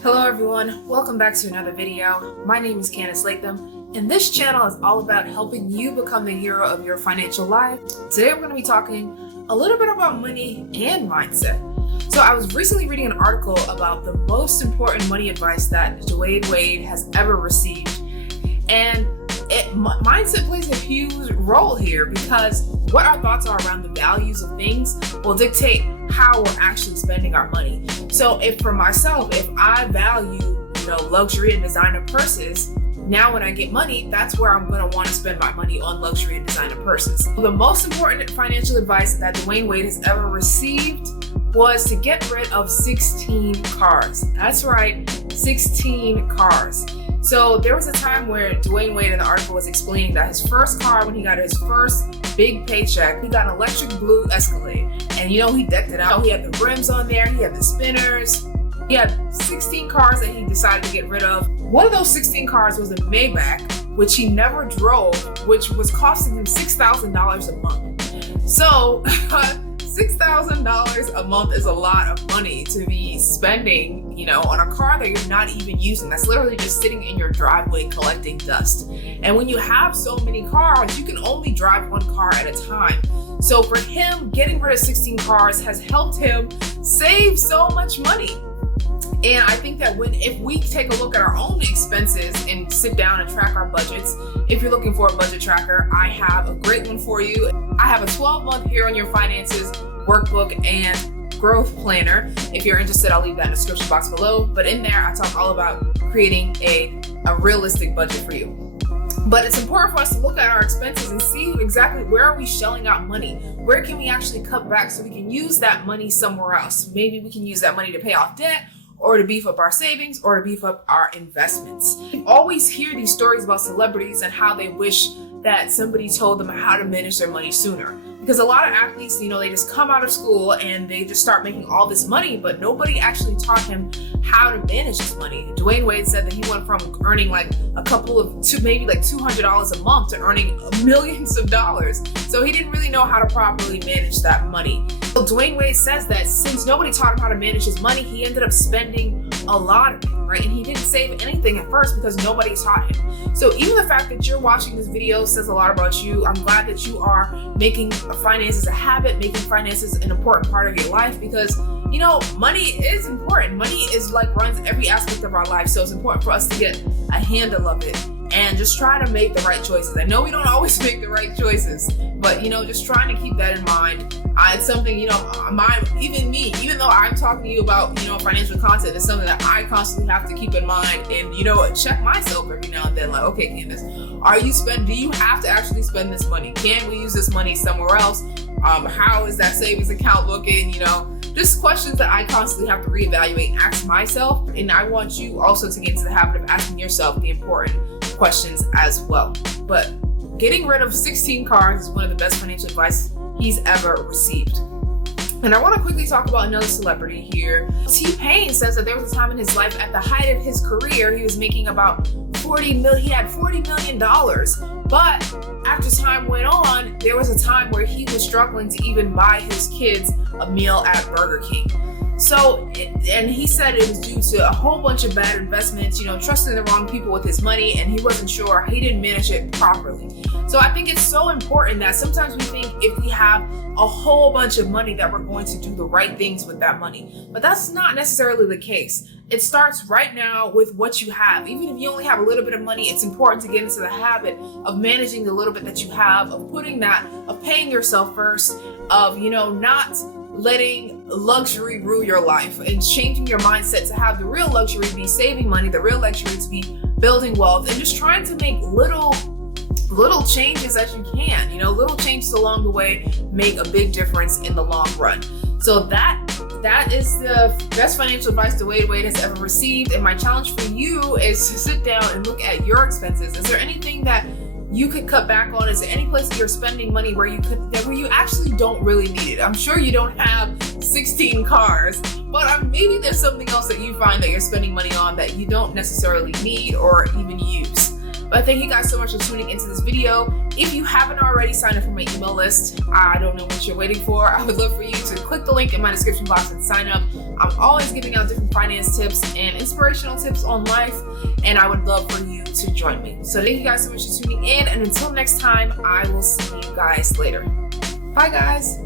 Hello everyone, welcome back to another video. My name is Candice Latham, and this channel is all about helping you become the hero of your financial life. Today we're going to be talking a little bit about money and mindset. So I was recently reading an article about the most important money advice that Dwyane has ever received. And mindset plays a huge role here because what our thoughts are around the values of things will dictate how we're actually spending our money. So if for myself, if I value, luxury and designer purses, now when I get money, that's where I'm going to want to spend my money on luxury and designer purses. The most important financial advice that Dwyane has ever received was to get rid of 16 cars. That's right, 16 cars. So there was a time where Dwyane in the article was explaining that his first car, when he got his first big paycheck, he got an electric blue Escalade. And he decked it out. He had the rims on there, he had the spinners. He had 16 cars that he decided to get rid of. One of those 16 cars was a Maybach, which he never drove, which was costing him $6,000 a month. So $6,000 a month is a lot of money to be spending, on a car that you're not even using. That's literally just sitting in your driveway collecting dust. And when you have so many cars, you can only drive one car at a time. So for him, getting rid of 16 cars has helped him save so much money. And I think that if we take a look at our own expenses and sit down and track our budgets, if you're looking for a budget tracker, I have a great one for you. I have a 12-month Here on Your Finances workbook and growth planner. If you're interested, I'll leave that in the description box below. But in there, I talk all about creating a realistic budget for you. But it's important for us to look at our expenses and see exactly where are we shelling out money? Where can we actually cut back so we can use that money somewhere else? Maybe we can use that money to pay off debt, or to beef up our savings, or to beef up our investments. We always hear these stories about celebrities and how they wish that somebody told them how to manage their money sooner. Because a lot of athletes, they just come out of school and they just start making all this money, but nobody actually taught him how to manage his money. Dwyane said that he went from earning maybe $200 a month to earning millions of dollars. So he didn't really know how to properly manage that money. So Dwyane says that since nobody taught him how to manage his money, he ended up spending a lot of it, right? And he didn't save anything at first because nobody taught him. So even the fact that you're watching this video says a lot about you. I'm glad that you are making finances a habit, making finances an important part of your life, because money is important. Money is runs every aspect of our life. So it's important for us to get a handle of it and just try to make the right choices. I know we don't always make the right choices, but just trying to keep that in mind. It's something, even though I'm talking to you about, financial content, it's something that I constantly have to keep in mind and, check myself every now and then. Like, okay, Candice, do you have to actually spend this money? Can we use this money somewhere else? How is that savings account looking? Just questions that I constantly have to reevaluate and ask myself. And I want you also to get into the habit of asking yourself the important questions as well. But getting rid of 16 cars is one of the best financial advice he's ever received. And I want to quickly talk about another celebrity here. T-Pain says that there was a time in his life at the height of his career, he was making about he had $40 million. But after time went on, there was a time where he was struggling to even buy his kids a meal at Burger King. And he said it was due to a whole bunch of bad investments, trusting the wrong people with his money, and he wasn't sure, he didn't manage it properly. So I think it's so important that sometimes we think if we have a whole bunch of money that we're going to do the right things with that money. But that's not necessarily the case. It starts right now with what you have. Even if you only have a little bit of money, it's important to get into the habit of managing the little bit that you have, of paying yourself first, of, not letting luxury rule your life, and changing your mindset to have the real luxury be saving money, the real luxury to be building wealth, and just trying to make little changes as you can. Little changes along the way make a big difference in the long run. So that is the best financial advice Dwyane has ever received. And my challenge for you is to sit down and look at your expenses. Is there anything that you could cut back on? Is there any place that you're spending money where you actually don't really need it? I'm sure you don't have 16 cars, but maybe there's something else that you find that you're spending money on that you don't necessarily need or even use. But thank you guys so much for tuning into this video. If you haven't already signed up for my email list, I don't know what you're waiting for. I would love for you to click the link in my description box and sign up. I'm always giving out different finance tips and inspirational tips on life, and I would love for you to join me. So thank you guys so much for tuning in, and until next time, I will see you guys later. Bye guys.